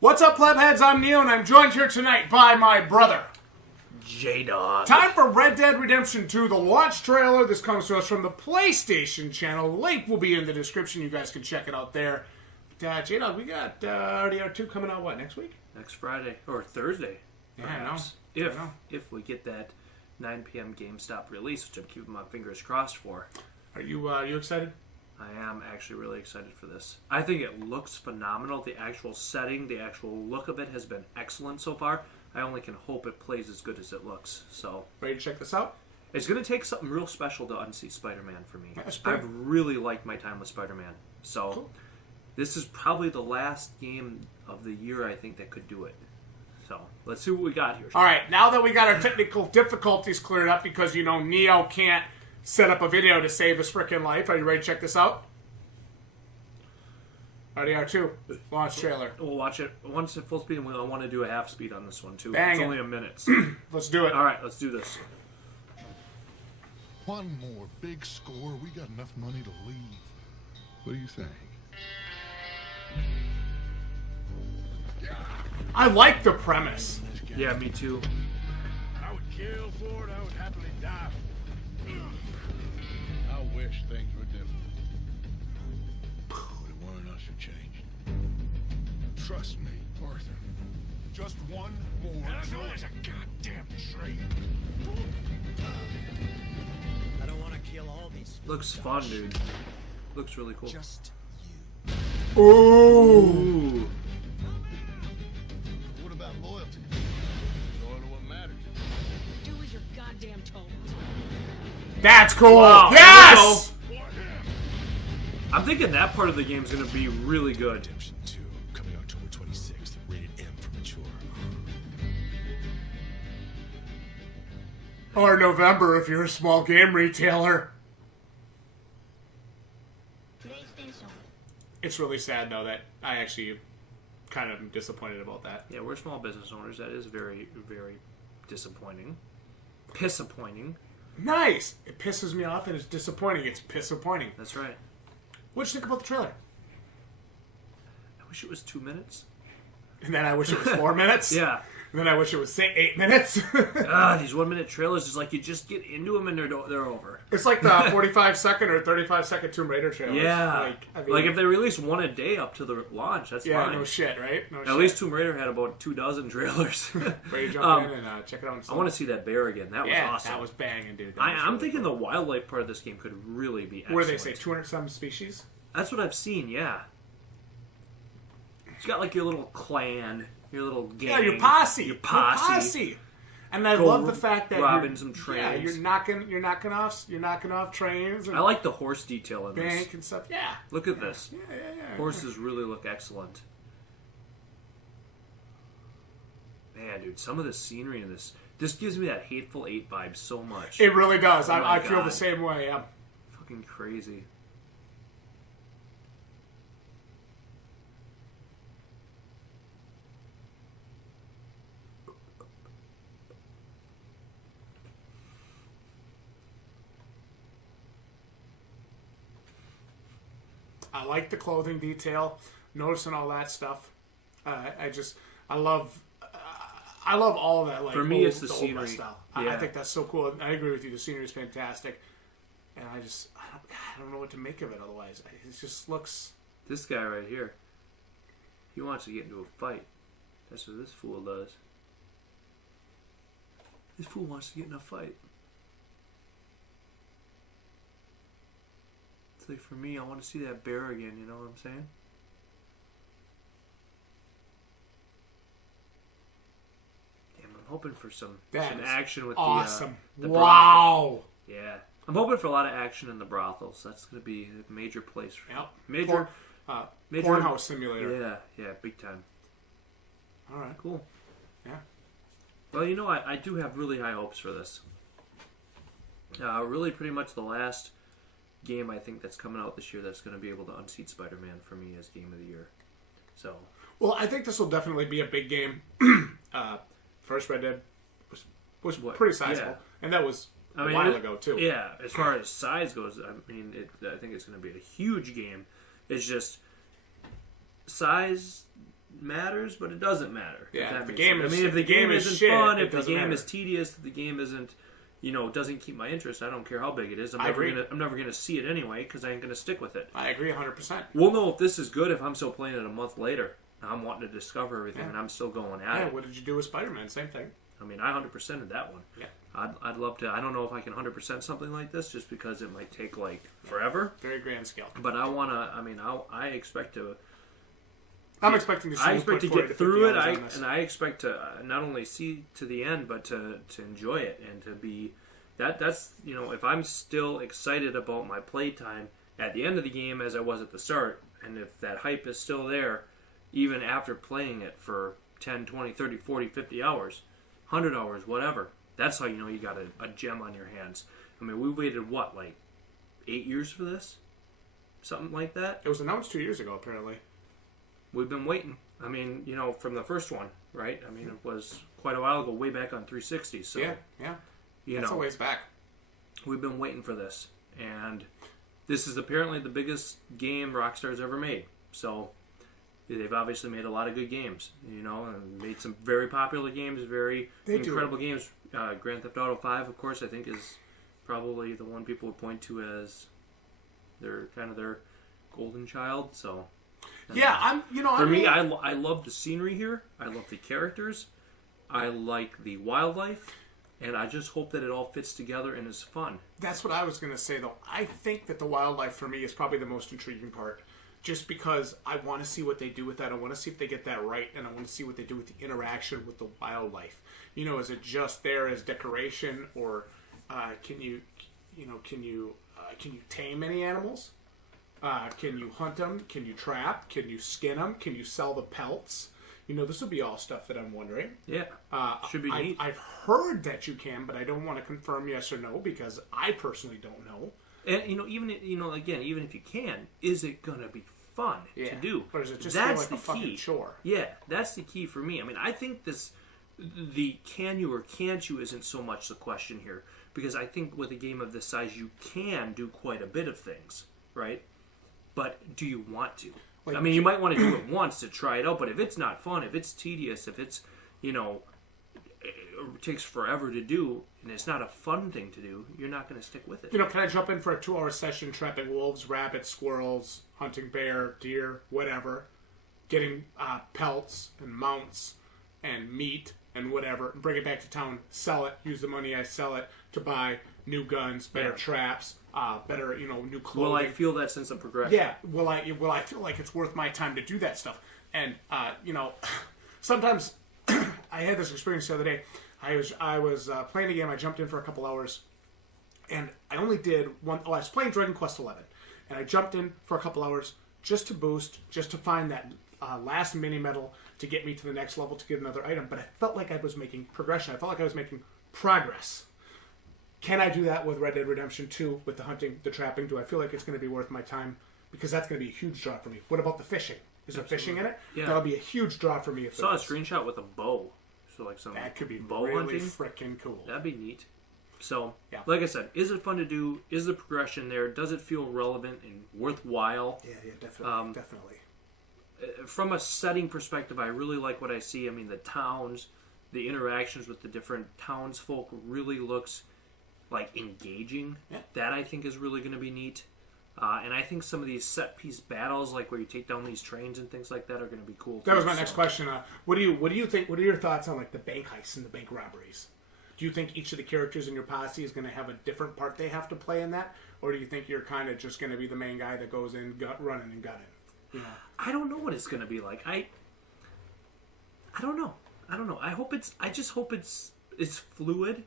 What's up, plebheads? I'm Neil, and I'm joined here tonight by my brother, Jdog. Time for Red Dead Redemption 2, the launch trailer. This comes to us from the PlayStation channel. The link will be in the description. You guys can check it out there. But, Jdog, we got RDR2 coming out, what, next week? Next Friday. Or Thursday. Perhaps. Yeah, I know. If we get that 9 p.m. GameStop release, which I'm keeping my fingers crossed for. Are you excited? I am actually really excited for this. I think it looks phenomenal. The actual setting, the actual look of it has been excellent so far. I only can hope it plays as good as it looks. So, ready to check this out? It's going to take something real special to unseat Spider-Man for me. That's great. I've really liked my time with Spider-Man. So, cool. This is probably the last game of the year, I think, that could do it. So, let's see what we got here. All right, now that we got our technical difficulties cleared up because, you know, Neo can't set up a video to save his freaking life. Are you ready to check this out? RDR2, launch trailer. We'll watch it once at full speed, and I want to do a half speed on this one, too. Bang It's it. only a minute. So. Let's do it. All right, let's do this. One more big score. We got enough money to leave. What do you think? I like the premise. Yeah, me too. I would kill for it. I would happily die. I wish things were different. But it weren't us who changed. Trust me, Arthur. Just one more. As long as a goddamn train. I don't want to kill all these. Looks fun, dude. Looks really cool. Just Ooh. Ooh. What about loyalty? Loyal to what matters. do as your goddamn told. That's cool. Wow, Yes! I'm thinking that part of the game is going to be really good. Redemption 2, coming October 26th. Rated M for mature. Or November if you're a small game retailer. It's really sad, though, that I actually kind of am disappointed about that. Yeah, we're small business owners. That is very, very disappointing. Pisappointing. Nice! It pisses me off and it's disappointing. It's pisappointing. That's right. What'd you think about the trailer? I wish it was 2 minutes. And then I wish it was 4 minutes. Yeah. And then I wish it was, say, 8 minutes. These 1 minute trailers is like you just get into them and they're over. It's like the 45-second or 35-second Tomb Raider trailers. Yeah. I mean, Like if they release one a day up to the launch, that's yeah, fine. no shit, right? No At shit. least Tomb Raider had about 24 trailers. Ready to jump in and check it out. I want to see that bear again. That was awesome. that was banging, dude. That was I'm really thinking cool. the wildlife part of this game could really be excellent. What do they say, 200-some species? That's what I've seen, yeah. You got like your little clan, your little gang. Yeah, your posse. Your posse. Your posse. And I Go love the fact that robbing you're, some yeah, trains. you're knocking off trains and I like the horse detail in this. bank and stuff. Yeah. Look at this. Yeah. Horses really look excellent. Man, dude, some of the scenery in this gives me that Hateful Eight vibe so much. It really does. Oh my I feel God. the same way. Yeah. Fucking crazy. I like the clothing detail, noticing all that stuff. I love all of that. Like For me, old, it's the old scenery. West style. Yeah. I think that's so cool. I agree with you. The scenery is fantastic, and I don't know what to make of it. Otherwise, it just looks. This guy right here, he wants to get into a fight. That's what this fool does. This fool wants to get in a fight. It's like, for me, I want to see that bear again, you know what I'm saying? Damn, I'm hoping for some That is action with awesome. the Wow. Yeah. I'm hoping for a lot of action in the brothels. That's going to be a major place for Yep. major Pornhouse simulator. Yeah, big time. All right. Cool. Yeah. Well, you know, I do have really high hopes for this. Really pretty much the last game I think that's coming out this year that's going to be able to unseat Spider-Man for me as Game of the Year. So, Well, I think this will definitely be a big game. First Red Dead was pretty sizable, Yeah. and that was I a mean, while ago too. Yeah, as far as size goes, I mean, I think it's going to be a huge game. It's just size matters, but it doesn't matter. Yeah, if that if the makes game sense. is- I mean, if the game is isn't shit, fun, it if the doesn't game matter. is tedious, if the game isn't, doesn't keep my interest, I don't care how big it is. I'm I agree. never gonna see it anyway because I ain't gonna stick with it. I agree 100%. We'll know if this is good if I'm still playing it a month later. I'm wanting to discover everything, Yeah. and I'm still going at Yeah, it. what did you do with Spider-Man? Same thing. I mean, I 100%ed that one. Yeah. I'd love to. I don't know if I can 100% something like this, just because it might take like forever. Very grand scale. But I wanna. I mean, I expect to. I'm expecting to see I you expect put to 40 get 50 through it. hours on this. I expect to not only see to the end, but to enjoy it and to be. That's if I'm still excited about my playtime at the end of the game as I was at the start, and if that hype is still there, even after playing it for 10, 20, 30, 40, 50 hours, 100 hours, whatever, that's how you know you got a gem on your hands. I mean, we waited, what, like 8 years for this? Something like that? It was announced 2 years ago, apparently. We've been waiting. I mean, from the first one, right? I mean, it was quite a while ago, way back on 360. So, Yeah. That's a ways back. we've been waiting for this. And this is apparently the biggest game Rockstar's ever made. So, they've obviously made a lot of good games, and made some very popular games, very incredible games. Grand Theft Auto 5, of course, I think is probably the one people would point to as their golden child. So, Yeah, for me, I love the scenery here. I love the characters. I like the wildlife, and I just hope that it all fits together and is fun. That's what I was going to say, though. I think that the wildlife for me is probably the most intriguing part. Just because I want to see what they do with that. I want to see if they get that right, and I want to see what they do with the interaction with the wildlife. Is it just there as decoration, or can you tame any animals? Can you hunt them? Can you trap? Can you skin them? Can you sell the pelts? This would be all stuff that I'm wondering. Yeah, should be neat. I've heard that you can, but I don't want to confirm yes or no because I personally don't know. And even if you can, is it gonna be fun to do? Or is it just that's feel like a fucking chore? Yeah, that's the key for me. I mean, I think the can you or can't you isn't so much the question here, because I think with a game of this size, you can do quite a bit of things, right? But do you want to? I mean, you might want to do it once to try it out, but if it's not fun, if it's tedious, if it's, it takes forever to do, and it's not a fun thing to do, you're not going to stick with it. Can I jump in for a 2-hour session trapping wolves, rabbits, squirrels, hunting bear, deer, whatever, getting pelts and mounts and meat and whatever, and bring it back to town, sell it, use the money I sell it to buy new guns, better traps, better, new clothing. Will I feel that sense of progression? Yeah. Will I feel like it's worth my time to do that stuff? And sometimes I had this experience the other day. I was playing a game. I jumped in for a couple hours, and I only did one. I was playing Dragon Quest XI, and I jumped in for a couple hours just to boost, just to find that last mini medal to get me to the next level to get another item. But I felt like I was making progression. I felt like I was making progress. Can I do that with Red Dead Redemption 2 with the hunting, the trapping? Do I feel like it's going to be worth my time? Because that's going to be a huge draw for me. What about the fishing? Is there fishing in it? Yeah. That'll be a huge draw for me. If I saw a screenshot with a bow. So like some that could be bow really hunting. freaking cool. That'd be neat. So, Yeah. like I said, is it fun to do? Is the progression there? Does it feel relevant and worthwhile? Yeah, definitely, definitely. From a setting perspective, I really like what I see. I mean, the towns, the interactions with the different townsfolk really looks like engaging. Yeah. That I think is really going to be neat. And I think some of these set piece battles, like where you take down these trains and things like that, are going to be cool. That was my next question. What do you think? What are your thoughts on like the bank heists and the bank robberies? Do you think each of the characters in your posse is going to have a different part they have to play in that, or do you think you're kind of just going to be the main guy that goes in running and gunning? I don't know what it's going to be like. I don't know. I just hope it's fluid.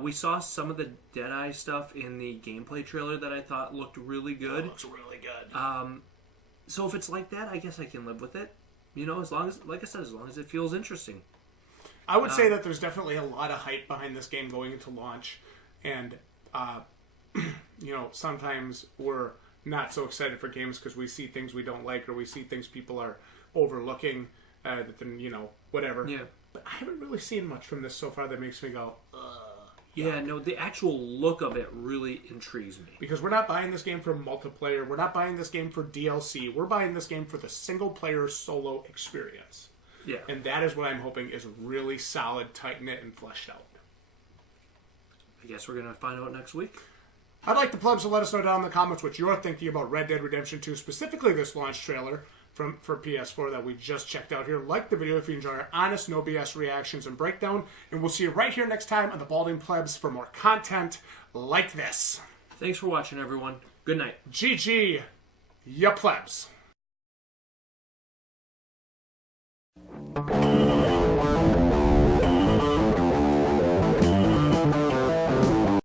We saw some of the Deadeye stuff in the gameplay trailer that I thought looked really good. Looks really good. So if it's like that, I guess I can live with it. As long as, like I said, as long as it feels interesting. I would say that there's definitely a lot of hype behind this game going into launch, and sometimes we're not so excited for games because we see things we don't like or we see things people are overlooking. Whatever. Yeah. But I haven't really seen much from this so far that makes me go, Yeah, no, the actual look of it really intrigues me. Because we're not buying this game for multiplayer. We're not buying this game for DLC. We're buying this game for the single-player solo experience. Yeah. And that is what I'm hoping is really solid, tight-knit, and fleshed out. I guess we're going to find out next week. I'd like the plebs to let us know down in the comments what you're thinking about Red Dead Redemption 2, specifically this launch trailer for PS4 that we just checked out here. Like the video if you enjoy our honest, no BS reactions and breakdown. And we'll see you right here next time on the Balding Plebs for more content like this. Thanks for watching, everyone. Good night. GG, ya plebs.